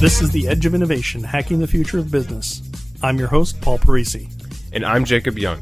This is The Edge of Innovation, Hacking the Future of Business. I'm your host, Paul Parisi. And I'm Jacob Young.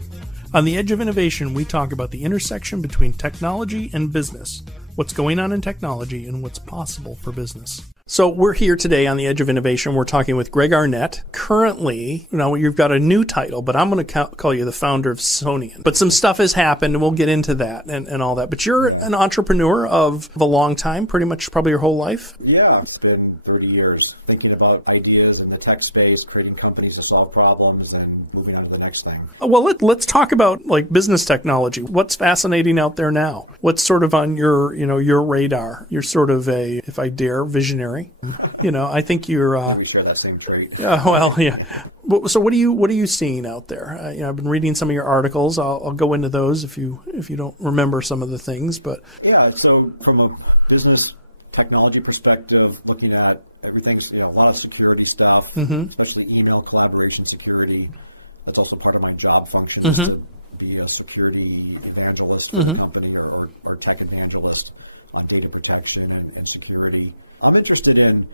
On The Edge of Innovation, we talk about the intersection between technology and business, what's going on in technology, and what's possible for business. So we're here today on The Edge of Innovation. We're talking with Greg Arnette. Currently, you've got a new title, but I'm going to call you the founder of Sonian. But some stuff has happened, and we'll get into that and all that. But you're an entrepreneur of a long time, pretty much probably your whole life? Yeah, it's been 30 years thinking about ideas in the tech space, creating companies to solve problems, and moving on to the next thing. Well, let's talk about business technology. What's fascinating out there now? What's sort of on your radar? You're sort of a, if I dare, visionary. I think you're. We share that same trait. Well, yeah. So what are you seeing out there? I've been reading some of your articles. I'll go into those if you don't remember some of the things, but yeah. So from a business technology perspective, looking at everything's a lot of security stuff, especially email collaboration security. That's also part of my job function is to be a security evangelist for the company or tech evangelist on data protection and security. I'm interested in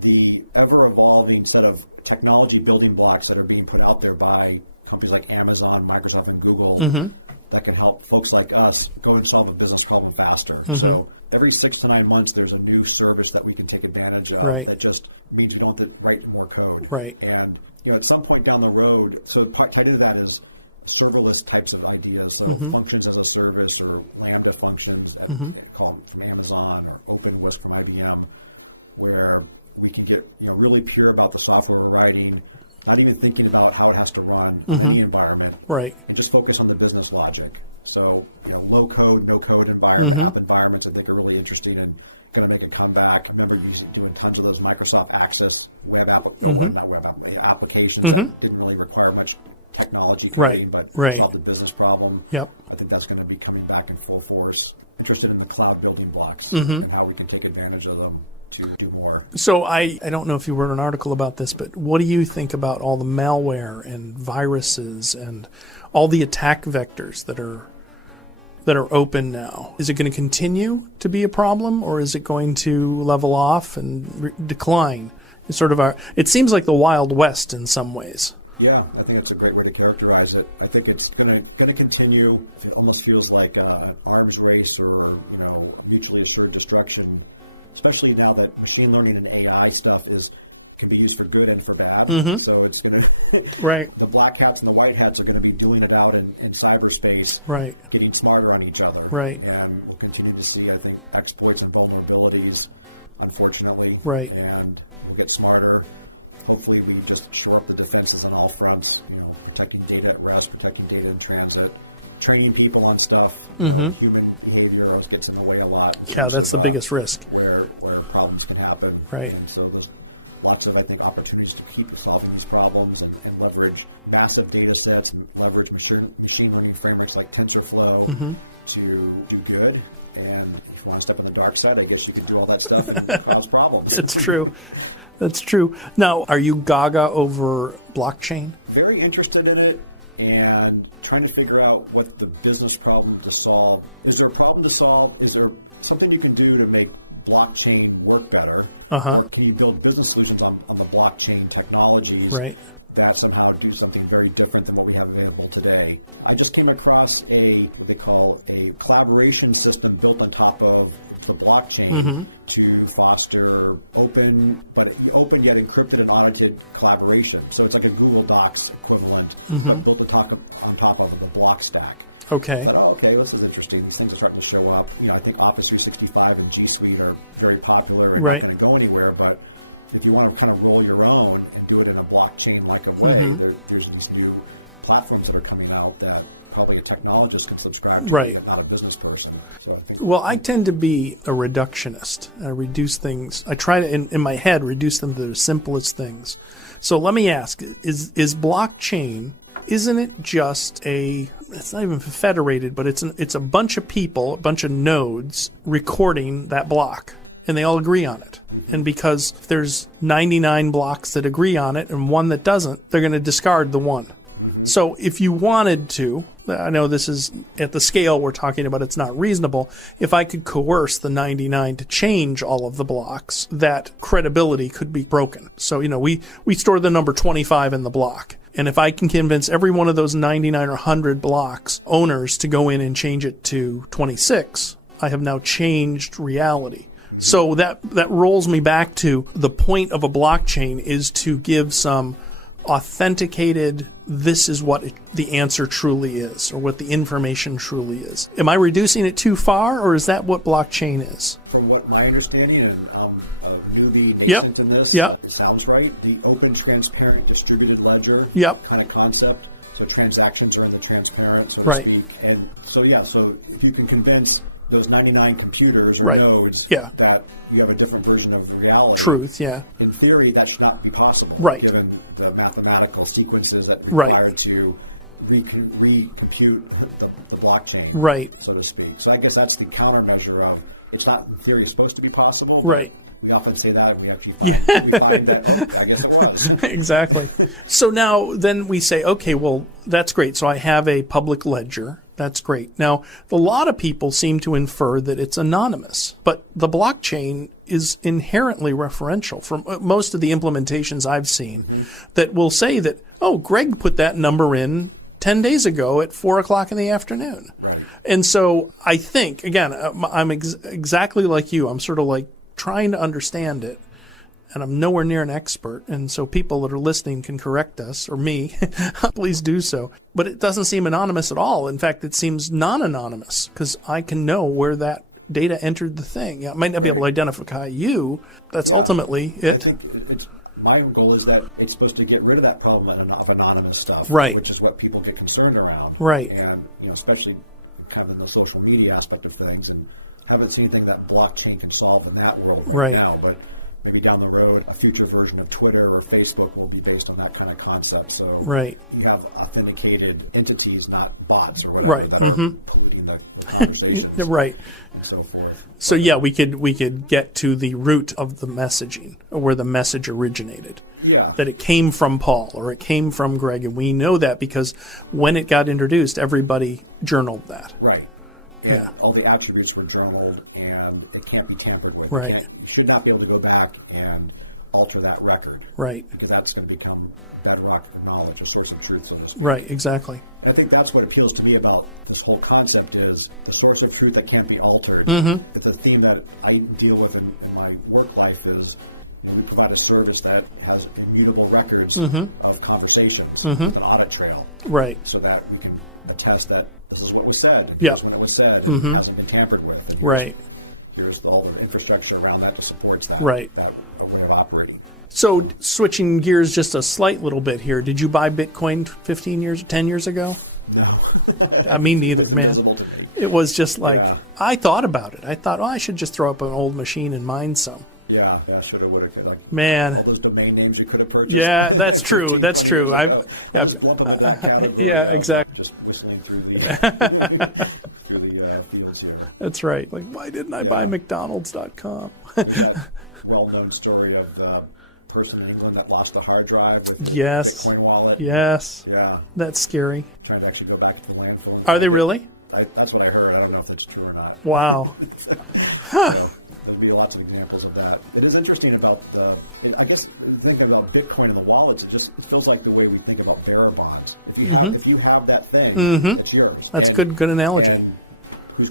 the ever-evolving set of technology building blocks that are being put out there by companies like Amazon, Microsoft, and Google that can help folks like us go and solve a business problem faster. So every 6 to 9 months, there's a new service that we can take advantage of that just means you don't have to write more code. Right. And at some point down the road, so tied into that is serverless types of ideas, so functions as a service or Lambda functions, called from Amazon or OpenWhisk from IBM, where we can get really pure about the software we're writing, not even thinking about how it has to run in the environment, right? And just focus on the business logic. So low code, no code environment, app environments, I think are really interesting and going to make a comeback. I remember doing tons of those Microsoft Access web applications that didn't really require much technology, but solved a business problem. Yep. I think that's going to be coming back in full force. Interested in the cloud building blocks and how we can take advantage of them to do more. So I don't know if you wrote an article about this, but what do you think about all the malware and viruses and all the attack vectors that are open now? Is it going to continue to be a problem, or is it going to level off and decline? It's it seems like the Wild West in some ways. Yeah, I think it's a great way to characterize it. I think it's going to continue. It almost feels like an arms race or mutually assured destruction, especially now that machine learning and AI stuff can be used for good and for bad. So it's going to the black hats and the white hats are going to be doing it out in cyberspace, getting smarter on each other. And we'll continue to see, I think, exploits and vulnerabilities, unfortunately, and we'll get smarter. Hopefully we just shore up the defenses on all fronts, protecting data at rest, protecting data in transit, training people on stuff. Human behavior gets in the way a lot. Yeah, that's the biggest risk. Where problems can happen. Right. And so there's lots of, I think, opportunities to keep solving these problems and leverage massive data sets and leverage machine learning frameworks like TensorFlow to do good. And if you want to step on the dark side, I guess you can do all that stuff and cause problems. It's true. That's true. Now, are you gaga over blockchain? Very interested in it and trying to figure out what the business problem to solve. Is there a problem to solve? Is there something you can do to make blockchain work better? Can you build business solutions on the blockchain technologies that somehow do something very different than what we have available today? I just came across what they call a collaboration system built on top of the blockchain to foster open yet encrypted and audited collaboration. So it's like a Google Docs equivalent built on top of the block stack. Okay. This is interesting. These things are starting to show up. I think Office 365 and G Suite are very popular and not going to go anywhere, but if you want to kind of roll your own and do it in a blockchain-like a way, there's these new platforms that are coming out that probably a technologist can subscribe to, and not a business person. So I tend to be a reductionist. I reduce things. I try to, in my head, reduce them to the simplest things. So let me ask, is blockchain, isn't it just it's not even federated, but it's a bunch of people, a bunch of nodes recording that block, and they all agree on it. And because if there's 99 blocks that agree on it and one that doesn't, they're going to discard the one. So if you wanted to, I know this is at the scale we're talking about, it's not reasonable. If I could coerce the 99 to change all of the blocks, that credibility could be broken. So, we store the number 25 in the block. And if I can convince every one of those 99 or 100 blocks owners to go in and change it to 26, I have now changed reality. So that rolls me back to the point of a blockchain is to give some authenticated, this is what the answer truly is, or what the information truly is. Am I reducing it too far, or is that what blockchain is? From what my understanding, and newly Yep. nascent in this, Yep. it sounds right, the open, transparent, distributed ledger Yep. kind of concept. So transactions are in the transparent, so Right. to speak. And so if you can convince those 99 computers or Right. nodes Yeah. that you have a different version of reality. Truth, yeah. In theory, that should not be possible. Right. Given the mathematical sequences that Right. require to recompute the blockchain, Right. so to speak. So I guess that's the countermeasure of it's not in theory supposed to be possible. Right. We often say that, and we actually Yeah. find that I guess it was. Exactly. So now then we say, okay, well, that's great. So I have a public ledger. That's great. Now, a lot of people seem to infer that it's anonymous, but the blockchain is inherently referential from most of the implementations I've seen that will say that, oh, Greg put that number in 10 days ago at 4:00 in the afternoon. And so I think, again, I'm exactly like you. I'm sort of like trying to understand it, and I'm nowhere near an expert. And so people that are listening can correct us, or me. Please do so. But it doesn't seem anonymous at all. In fact, it seems non-anonymous because I can know where that data entered the thing. I might not be able to identify you. That's ultimately it. I think my goal is that it's supposed to get rid of that problem of anonymous stuff, Right. which is what people get concerned around. Right. And especially kind of in the social media aspect of things, and haven't seen anything that blockchain can solve in that world Right. now. But maybe down the road, a future version of Twitter or Facebook will be based on that kind of concept. So Right. you have authenticated entities, not bots or whatever, Right. that are polluting the conversations. Right. And so forth. So yeah, we could get to the root of the messaging, or where the message originated. Yeah. That it came from Paul or it came from Greg, and we know that because when it got introduced, everybody journaled that. Right. And Yeah. all the attributes were journaled, and it can't be tampered with. Right. You should not be able to go back and alter that record. Right. Because that's going to become bedrock of knowledge, a source of truth. So to speak. Right. Exactly. I think that's what appeals to me about this whole concept is the source of truth that can't be altered. Mm-hmm. It's a theme that I deal with in my work life is we provide a service that has immutable records of conversations, an audit trail, Right. so that we can attest that this is what was said, and Yep. here's what was said, and it hasn't been tampered with. And Right. Here's all the infrastructure around that that supports that, Right. that way of operating. So switching gears just a slight little bit here. Did you buy Bitcoin 10 years ago? No. Me neither, man. Visible to me. It was just like, Yeah. I thought about it. I thought, I should just throw up an old machine and mine some. Yeah, should have, would have. Man. All those domain names you could have purchased. Yeah, that's true. That's true. Yeah, exactly. Just listening through the feeds here. That's right. Like, why didn't I buy McDonald's.com? Well-known story of the person in England that lost a hard drive with Yes. a Bitcoin wallet. Yes. Yeah, That's scary. trying to actually go back to the landfill. Are they really? That's what I heard. I don't know if it's true or not. Wow. So, there'll be lots of examples of that. It is interesting about, I guess, thinking about Bitcoin and the wallets, it just feels like the way we think about bearer bonds. If you have that thing, it's yours. That's And- good analogy. and you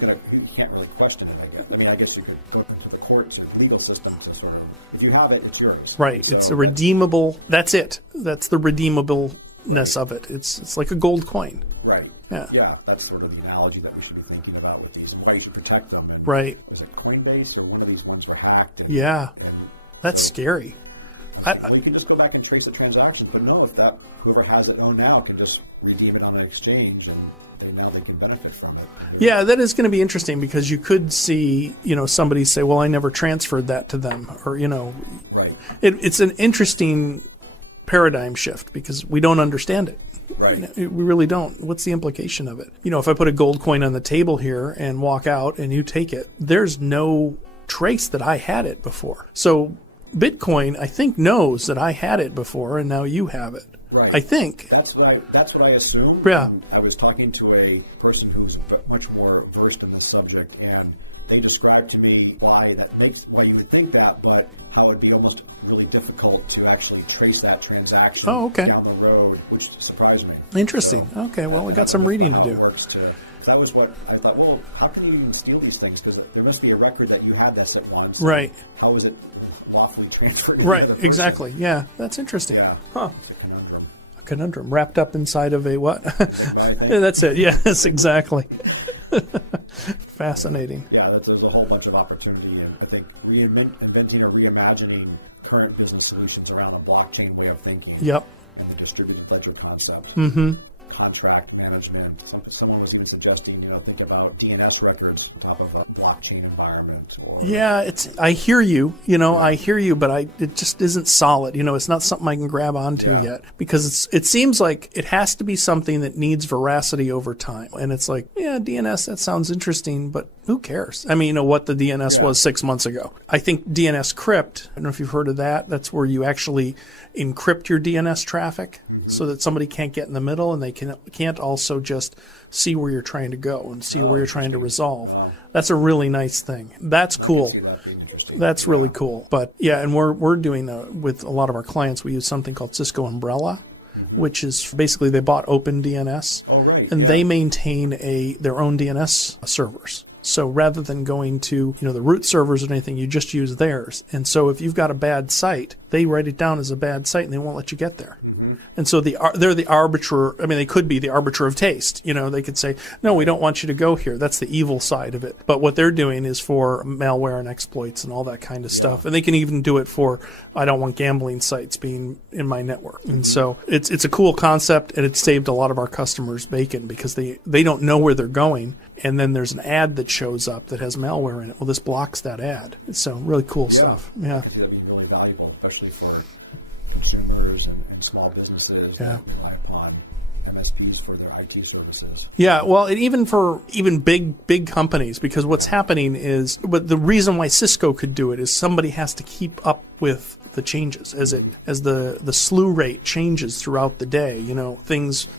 can't really question it, I guess. I mean, I guess you could go into the courts or legal systems and sort of, if you have it, it's yours. Right. So, It's a redeemable. That's it. That's the redeemableness of it. It's like a gold coin. Right. Yeah. Yeah, that's sort of the analogy that we should be thinking about with these, and why you should protect them. And Right. Was it Coinbase or one of these ones were hacked? And, Yeah. And That's so- scary. You can just go back and trace the transaction, but no, if that whoever has it on now can just redeem it on the exchange, and then now they can benefit from it. Yeah, that is going to be interesting because you could see, somebody say, well, I never transferred that to them. Or, Right. it's an interesting paradigm shift because we don't understand it. Right. We really don't. What's the implication of it? If I put a gold coin on the table here and walk out and you take it, there's no trace that I had it before. So Bitcoin, I think, knows that I had it before and now you have it. Right. I think. That's what I assumed. Yeah. I was talking to a person who's much more versed in the subject, and they described to me why you would think that, but how it'd be almost really difficult to actually trace that transaction down the road, which surprised me. Interesting. Okay, well, I got some reading to do. That was what I thought, well, how can you even steal these things? Because there must be a record that you had this at once. Right. How is it lawfully transferred? Right, exactly. Yeah, that's interesting. Yeah. Huh. A conundrum wrapped up inside of a what? Yeah, that's it. Yes, exactly. Fascinating. Yeah, there's a whole bunch of opportunity. I think reinventing or reimagining current business solutions around a blockchain way of thinking. Yep. And the distributed ledger concept. Mm-hmm. Contract management. Someone was even suggesting, think about DNS records on top of a blockchain environment. Yeah, I hear you, but it just isn't solid. It's not something I can grab onto yet, because it seems like it has to be something that needs veracity over time. And it's like, yeah, DNS, that sounds interesting, but who cares? I mean, what the DNS was 6 months ago. I think DNS crypt, I don't know if you've heard of that. That's where you actually encrypt your DNS traffic so that somebody can't get in the middle, and they can't also just see where you're trying to go and see where you're trying to resolve. That's a really nice thing. That's cool. That's really cool. But yeah, and we're doing with a lot of our clients, we use something called Cisco Umbrella, which is basically they bought OpenDNS, and they maintain their own DNS servers. So rather than going to the root servers or anything, you just use theirs. And so if you've got a bad site, they write it down as a bad site and they won't let you get there. And so they're the arbiter. I mean, they could be the arbiter of taste. They could say, no, we don't want you to go here. That's the evil side of it. But what they're doing is for malware and exploits and all that kind of stuff. And they can even do it for, I don't want gambling sites being in my network. And so it's a cool concept, and it's saved a lot of our customers bacon because they don't know where they're going. And then there's an ad that shows up that has malware in it. Well, this blocks that ad. So really cool stuff. Yeah. I feel it'd be really valuable, especially for consumers and small businesses. Yeah. On MSPs for their IT services. Yeah, well, and even for big companies, because what's happening is, but the reason why Cisco could do it is somebody has to keep up with the changes as the slew rate changes throughout the day.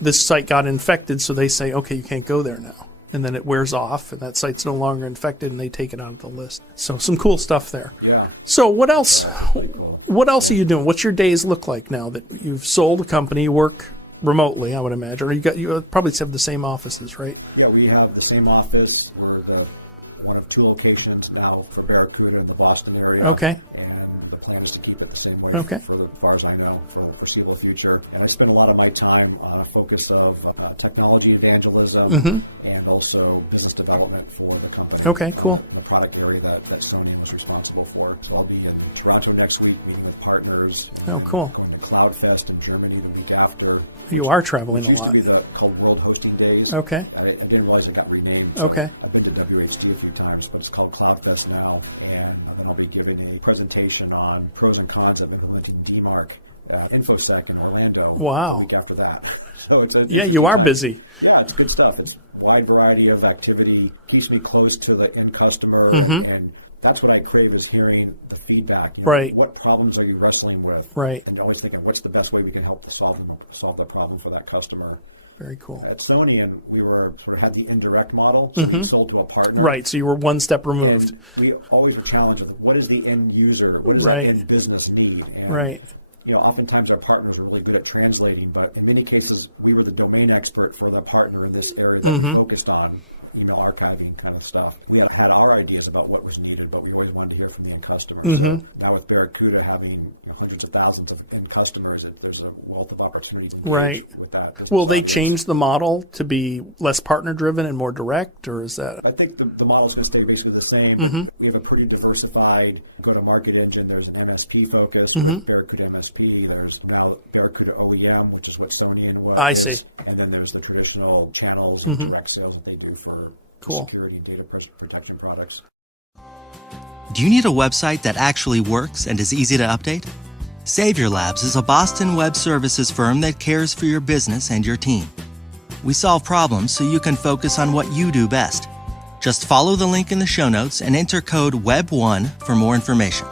This site got infected, so they say, okay, you can't go there now. And then it wears off, and that site's no longer infected, and they take it out of the list. So some cool stuff there. Yeah. So what else? What else are you doing? What's your days look like now that you've sold a company, you work remotely, I would imagine, or you probably have the same offices, right? Yeah, we have the same office. We're one of two locations now for Barracuda in the Boston area. Okay. And the plan is to keep it the same way for as far as I know, for the foreseeable future. And I spend a lot of my time focus of technology evangelism and also business development for the company. Okay, cool. The product area that Sony was responsible for. So I'll be in Toronto next week meeting with partners. Oh, cool. Going to Cloud Fest in Germany the week after. You are traveling a lot. It used to be called World Hosting Days. Okay. I didn't realize it got renamed. Okay. I've been to WHD a few times, but it's called Cloud Fest now. And then I'll be giving a presentation on pros and cons of implementing DMARC InfoSec in Orlando. Wow. The week after that. So yeah, you are busy. Yeah, it's good stuff. It's a wide variety of activity, keeps me close to the end customer, and that's what I crave, is hearing the feedback. Right. What problems are you wrestling with? Right. And always thinking, what's the best way we can help to solve that problem for that customer? Very cool. At Sony, and we had the indirect model, so we sold to a partner. Right, so you were one step removed. And we always were challenged with, what is the end user? What does the end business need? And, right. Oftentimes our partners are really good at translating, but in many cases, we were the domain expert for the partner in this area that we focused on email archiving kind of stuff. We had our ideas about what was needed, but we always wanted to hear from the end customer. So now with Barracuda having hundreds of thousands of end customers, there's a wealth of opportunity. Right. With that. Will they change the model to be less partner-driven and more direct, or is that? I think the model is going to stay basically the same. We have a pretty diversified go-to-market engine. There's an MSP focus, Barracuda MSP. There's now Barracuda OEM, which is what Sony and what I see. And then there's the traditional channels and direct sales that they do for security and data protection products. Do you need a website that actually works and is easy to update? Savior Labs is a Boston web services firm that cares for your business and your team. We solve problems so you can focus on what you do best. Just follow the link in the show notes and enter code WEB1 for more information.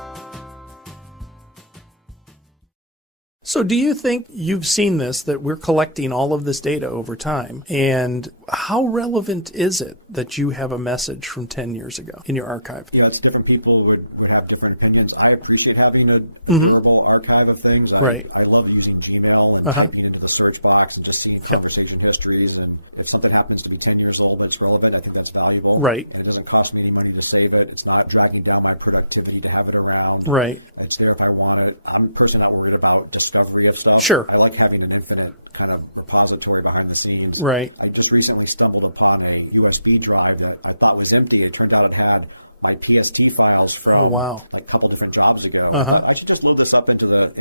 So do you think you've seen this, that we're collecting all of this data over time, and how relevant is it that you have a message from 10 years ago in your archive? It's different people would have different opinions. I appreciate having a verbal archive of things. Right. I love using Gmail and typing into the search box and just seeing conversation histories. And if something happens to be 10 years old that's relevant, I think that's valuable. Right. And it doesn't cost me any money to save it. It's not dragging down my productivity to have it around. Right. It's there if I want it. I'm personally not worried about discovery of stuff. Sure. I like having an infinite kind of repository behind the scenes. Right. I just recently stumbled upon a USB drive that I thought was empty. It turned out it had my PST files from a couple different jobs ago. I should just load this up into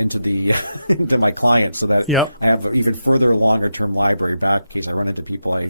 into my client so that I have an even further longer term library back in case I run into people I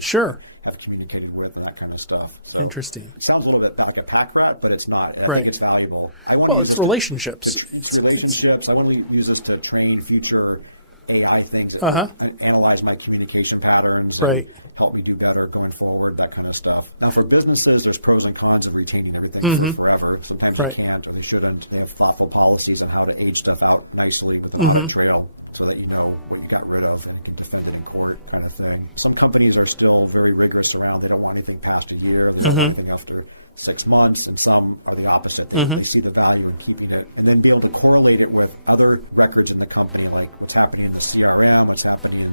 have communicated with and that kind of stuff. So interesting. It sounds a little bit like a pack rat, but it's not. I think it's valuable. It's relationships. It's relationships. I only use this to train future AI things and analyze my communication patterns, help me do better going forward, that kind of stuff. And for businesses, there's pros and cons of retaining everything forever. Sometimes you can't or they shouldn't. They have thoughtful policies on how to age stuff out nicely with the audit trail so that you know what you got rid of and you can defend it in court kind of thing. Some companies are still very rigorous around. They don't want anything past a year. They want anything after 6 months, and some are the opposite. They see the value in keeping it, and then be able to correlate it with other records in the company, like what's happening in the CRM, what's happening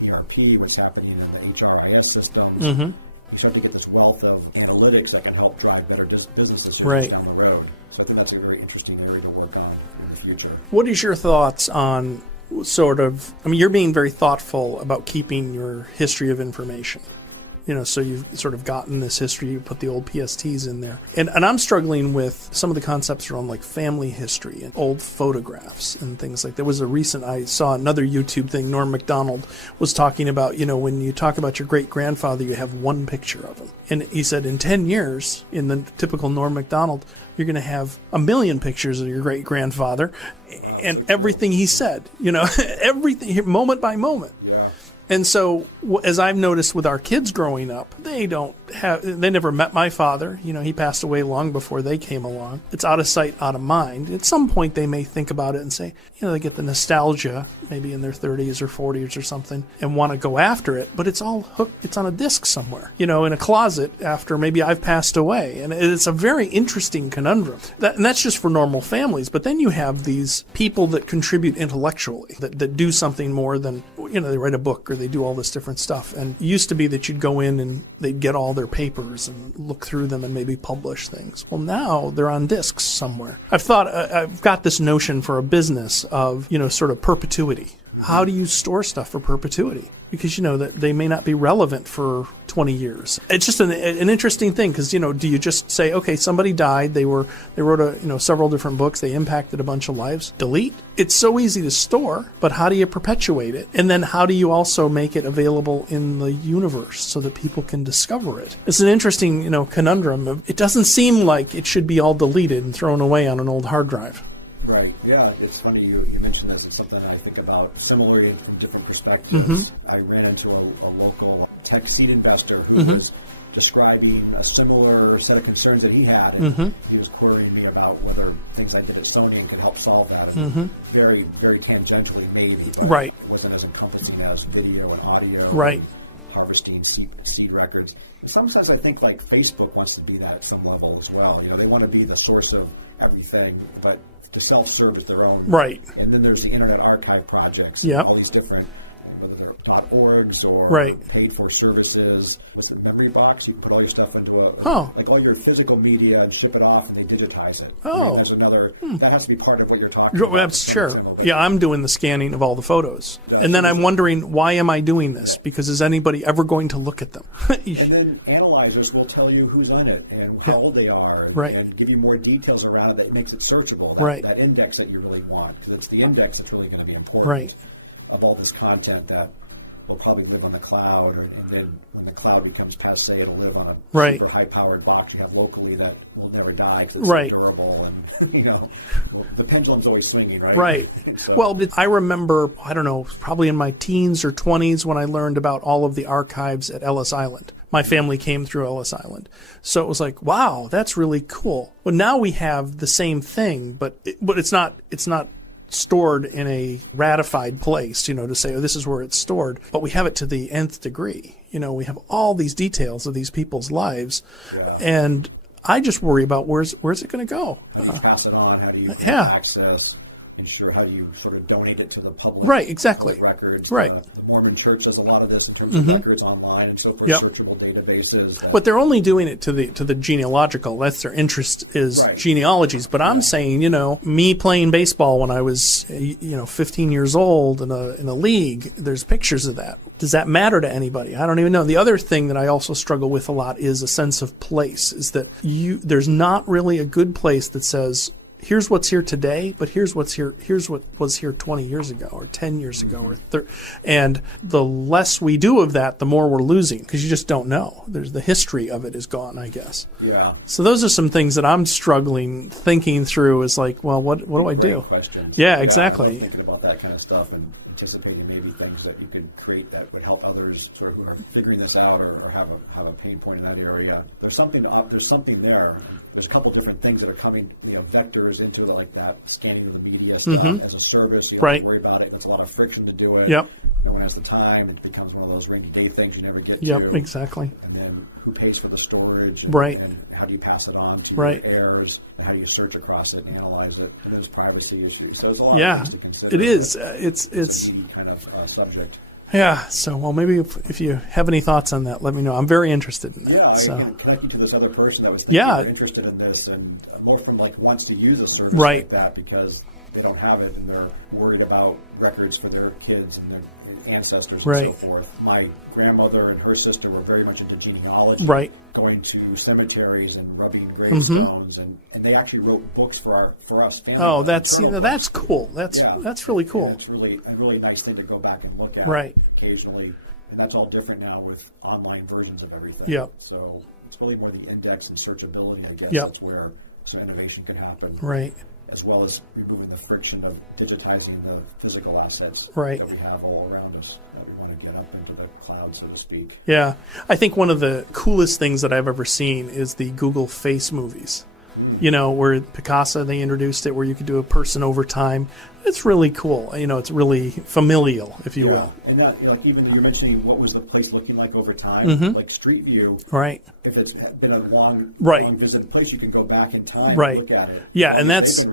in the ERP, what's happening in the HRIS systems. You start to get this wealth of analytics that can help drive better business decisions down the road. So I think that's a very interesting area to work on in the future. What is your thoughts on you're being very thoughtful about keeping your history of information. So you've sort of gotten this history, you put the old PSTs in there. And I'm struggling with some of the concepts around like family history and old photographs and things like that. I saw another YouTube thing, Norm Macdonald was talking about, when you talk about your great-grandfather, you have one picture of him. And he said in 10 years, in the typical Norm Macdonald, you're going to have 1 million pictures of your great-grandfather and everything he said, everything, moment by moment. And so, as I've noticed with our kids growing up, they never met my father. He passed away long before they came along. It's out of sight, out of mind. At some point, they may think about it and say, they get the nostalgia, maybe in their 30s or 40s or something, and want to go after it. But it's all hooked. It's on a disc somewhere, in a closet after maybe I've passed away. And it's a very interesting conundrum. And that's just for normal families. But then you have these people that contribute intellectually, that do something more than, they write a book or they do all this different stuff. And it used to be that you'd go in and they'd get all their papers and look through them and maybe publish things. Well, now they're on discs somewhere. I've got this notion for a business of, sort of perpetuity. How do you store stuff for perpetuity? Because that they may not be relevant for 20 years. It's just an interesting thing because, do you just say, okay, somebody died, they wrote several different books, they impacted a bunch of lives, delete? It's so easy to store, but how do you perpetuate it? And then how do you also make it available in the universe so that people can discover it? It's an interesting, conundrum. It doesn't seem like it should be all deleted and thrown away on an old hard drive. Right. Yeah. It's funny you mentioned this. It's something I think about similarly from different perspectives. I ran into a local tech seed investor who was describing a similar set of concerns that he had. And he was querying me about whether things like the Sony could help solve that. Very, very tangentially, maybe. Right. It wasn't as encompassing as video and audio. Right. Harvesting seed records. In some sense, I think like Facebook wants to be that at some level as well. They want to be the source of everything, but to self-service their own. Right. And then there's the Internet Archive projects. Yep. All these different, whether they're .orgs or paid-for services. What's the memory box? You put all your stuff into like all your physical media and ship it off and then digitize it. There's another, that has to be part of what you're talking about. That's sure. Yeah, I'm doing the scanning of all the photos. And then I'm wondering, why am I doing this? Because is anybody ever going to look at them? And then analyzers will tell you who's in it and how old they are and give you more details around that makes it searchable. That index that you really want. Because it's the index that's really going to be important of all this content that will probably live on the cloud, and then when the cloud becomes passe, it'll live on a super high-powered box you have locally that will never die because it's so durable. And, the pendulum's always swinging, right? Right. So. Well, I remember, probably in my teens or 20s when I learned about all of the archives at Ellis Island. My family came through Ellis Island. So it was like, wow, that's really cool. Well, now we have the same thing, but it's not stored in a ratified place, to say, oh, this is where it's stored. But we have it to the nth degree. We have all these details of these people's lives. Yeah. And I just worry about where's it going to go? How do you pass it on? How do you access? Ensure how do you sort of donate it to the public? Right, exactly. Records. Right. The Mormon Church does a lot of this in terms of records online and so forth, searchable databases. But they're only doing it to the genealogical. That's their interest is genealogies. But I'm saying, me playing baseball when I was, 15 years old in a league, there's pictures of that. Does that matter to anybody? I don't even know. The other thing that I also struggle with a lot is a sense of place, is that there's not really a good place that says, here's what's here today, but here's what was here 20 years ago or 10 years ago or 30. And the less we do of that, the more we're losing, because you just don't know. There's the history of it is gone, I guess. Yeah. So those are some things that I'm struggling thinking through, is like, well, what do I do? Questions. Yeah, exactly. I'm thinking about that kind of stuff and anticipating maybe things that you could create that would help others sort of who are figuring this out or have a pain point in that area. There's something there. There's a couple different things that are coming, vectors into like that scanning of the media stuff as a service. You don't have to worry about it. There's a lot of friction to do it. Yep. No one has the time. It becomes one of those rainy day things you never get to. Yep, exactly. And then who pays for the storage? Right. And how do you pass it on to your heirs? And how do you search across it and analyze it? And there's privacy issues. So there's a lot of things to consider. It is. It's a neat kind of subject. Yeah, so, maybe if you have any thoughts on that, let me know. I'm very interested in that. Yeah, so. I can connect you to this other person that was interested in this and more from wants to use a service like that because they don't have it and they're worried about records for their kids and their ancestors and so forth. My grandmother and her sister were very much into genealogy, going to cemeteries and rubbing gravestones, and they actually wrote books for us. Oh, that's cool. That's really cool. It's really a really nice thing to go back and look at occasionally, and that's all different now with online versions of everything. Yep. So it's really more the index and searchability, I guess. Yep. That's where some innovation can happen. Right. As well as removing the friction of digitizing the physical assets that we have all around us that we want to get up into the cloud, so to speak. Yeah. I think one of the coolest things that I've ever seen is the Google Face movies. Where Picasa, they introduced it, where you could do a person over time. It's really cool. It's really familial, if you will. And that, even you're mentioning what was the place looking like over time, like Street View. Right. If it's been a long visited place, you can go back in time and look at it. Yeah, and that's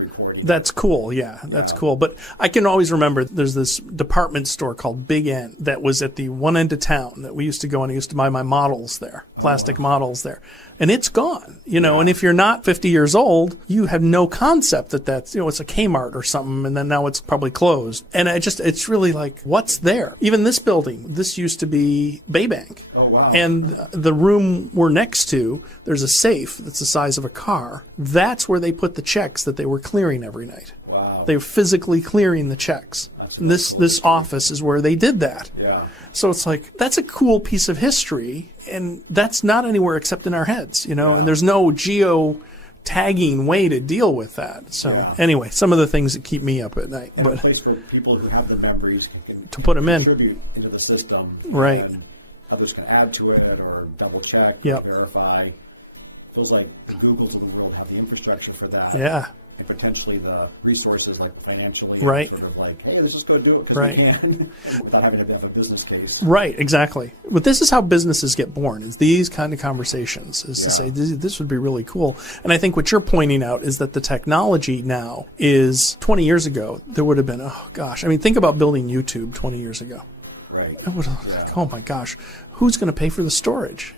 cool. Yeah, that's cool. But I can always remember there's this department store called Big N that was at the one end of town that we used to go and I used to buy my models there, plastic models there. And it's gone, and if you're not 50 years old, you have no concept that that's, it's a Kmart or something, and then now it's probably closed. And it's really like, what's there? Even this building, this used to be Baybank. Oh, wow. And the room we're next to, there's a safe that's the size of a car. That's where they put the checks that they were clearing every night. Wow. They were physically clearing the checks. And this office is where they did that. Yeah. So it's like, that's a cool piece of history, and that's not anywhere except in our heads, and there's no geo-tagging way to deal with that. So anyway, some of the things that keep me up at night. And a place for people who have the memories to put them in. Contribute into the system. Right. And others can add to it or double-check, verify. It feels like the Googles of the world have the infrastructure for that. Yeah. And potentially the resources, like financially, right? Sort of like, hey, let's just go do it because we can, without having to have a business case. Right, exactly. But this is how businesses get born: is these kind of conversations, is to say this would be really cool. And I think what you're pointing out is that the technology now is 20 years ago. There would have been, oh gosh, I mean, think about building YouTube 20 years ago. Right. It would have, like, oh my gosh, who's going to pay for the storage?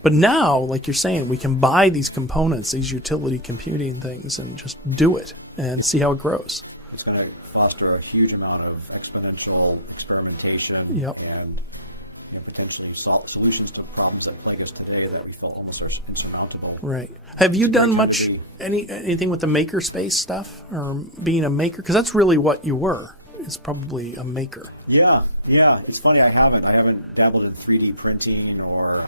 But now, like you're saying, we can buy these components, these utility computing things, and just do it and see how it grows. It's going to foster a huge amount of exponential experimentation and potentially solve solutions to problems that plague us today that we felt almost are insurmountable. Right. Have you done much anything with the makerspace stuff or being a maker? Because that's really what you were. Is probably a maker. Yeah, Yeah, it's funny, I haven't dabbled in 3D printing,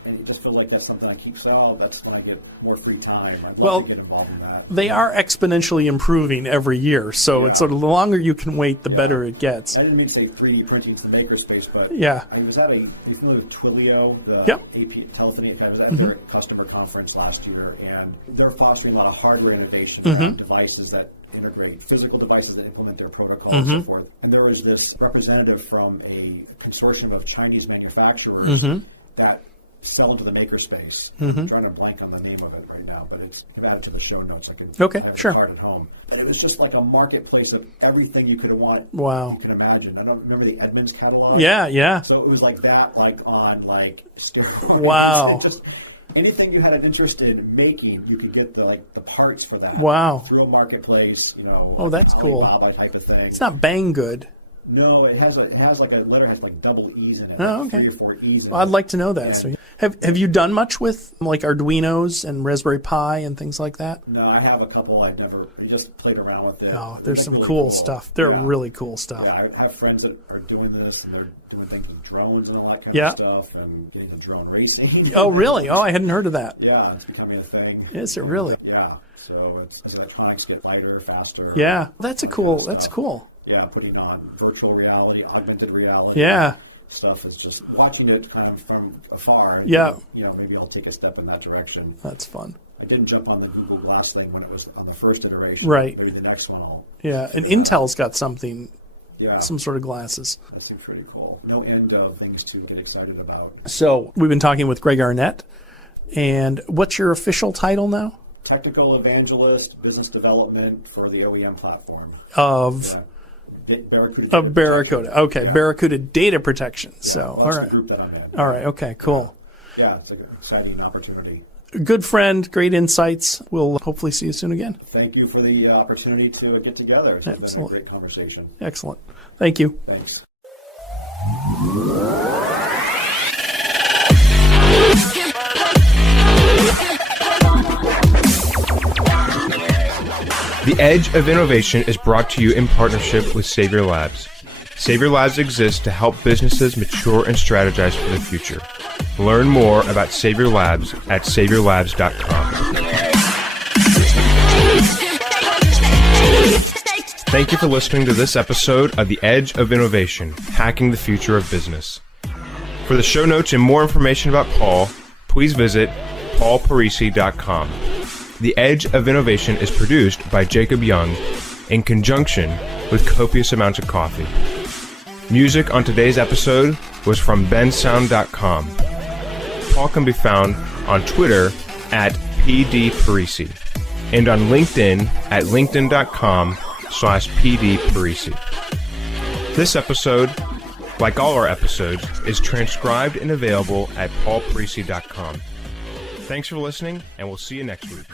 and it just feels like that's something I keep saying, that's when I get more free time. I'd love to get involved in that. They are exponentially improving every year, so it's sort of the longer you can wait, the better it gets. I didn't mean to say 3D printing to the makerspace, but I was at you familiar with Twilio, the AP telephony, I was at their customer conference last year, and they're fostering a lot of hardware innovation and devices that integrate physical devices that implement their protocol and so forth. And there was this representative from a consortium of Chinese manufacturers that sell into the makerspace. I'm trying to blank on the name of it right now, but I've added to the show notes. I can have it card at home. And it was just like a marketplace of everything you could want. You can imagine. I don't remember the Edmunds catalog. Yeah. So it was like that, on steroids. Wow. Just anything you had an interest in making, you could get the parts for that. Wow. Through a marketplace, that's cool. Alibaba type of thing. It's not Banggood. No, it has like a letter has double E's in it. Oh, okay. 3 or 4 E's. Well, I'd like to know that. Yeah. So, have you done much with Arduinos and Raspberry Pi and things like that? No, I have a couple. I just played around with it. Oh, there's some really cool stuff. They're really cool stuff. Yeah, I have friends that are doing this, and they're doing things with drones and all that kind of stuff, and getting drone racing. Oh, really? Oh, I hadn't heard of that. Yeah, it's becoming a thing. Is it really? Yeah. So as electronics get lighter, faster. Yeah, that's cool. That's cool. Yeah, putting on virtual reality, augmented reality. Yeah. Stuff is just watching it kind of from afar. Yeah. Maybe I'll take a step in that direction. That's fun. I didn't jump on the Google Glass thing when it was on the first iteration. Right. Maybe the next one will. Yeah, and Intel's got something. Yeah. Some sort of glasses. That seems pretty cool. No end of things to get excited about. So we've been talking with Greg Arnette, and what's your official title now? Technical Evangelist, Business Development for the OEM platform. Of Barracuda. Okay, yeah. Barracuda Data Protection. Yeah, so, all right. The group that I'm in. All right, okay, cool. Yeah, it's an exciting opportunity. Good friend, great insights. We'll hopefully see you soon again. Thank you for the opportunity to get together. It's been a great conversation. Excellent. Thank you. Thanks. The Edge of Innovation is brought to you in partnership with Savior Labs. Savior Labs exists to help businesses mature and strategize for the future. Learn more about Savior Labs at saviorlabs.com. Thank you for listening to this episode of The Edge of Innovation, Hacking the Future of Business. For the show notes and more information about Paul, please visit paulparisi.com. The Edge of Innovation is produced by Jacob Young in conjunction with copious amounts of coffee. Music on today's episode was from bensound.com. Paul can be found on Twitter at pdparisi and on LinkedIn at linkedin.com/pdparisi. This episode, like all our episodes, is transcribed and available at paulparisi.com. Thanks for listening, and we'll see you next week.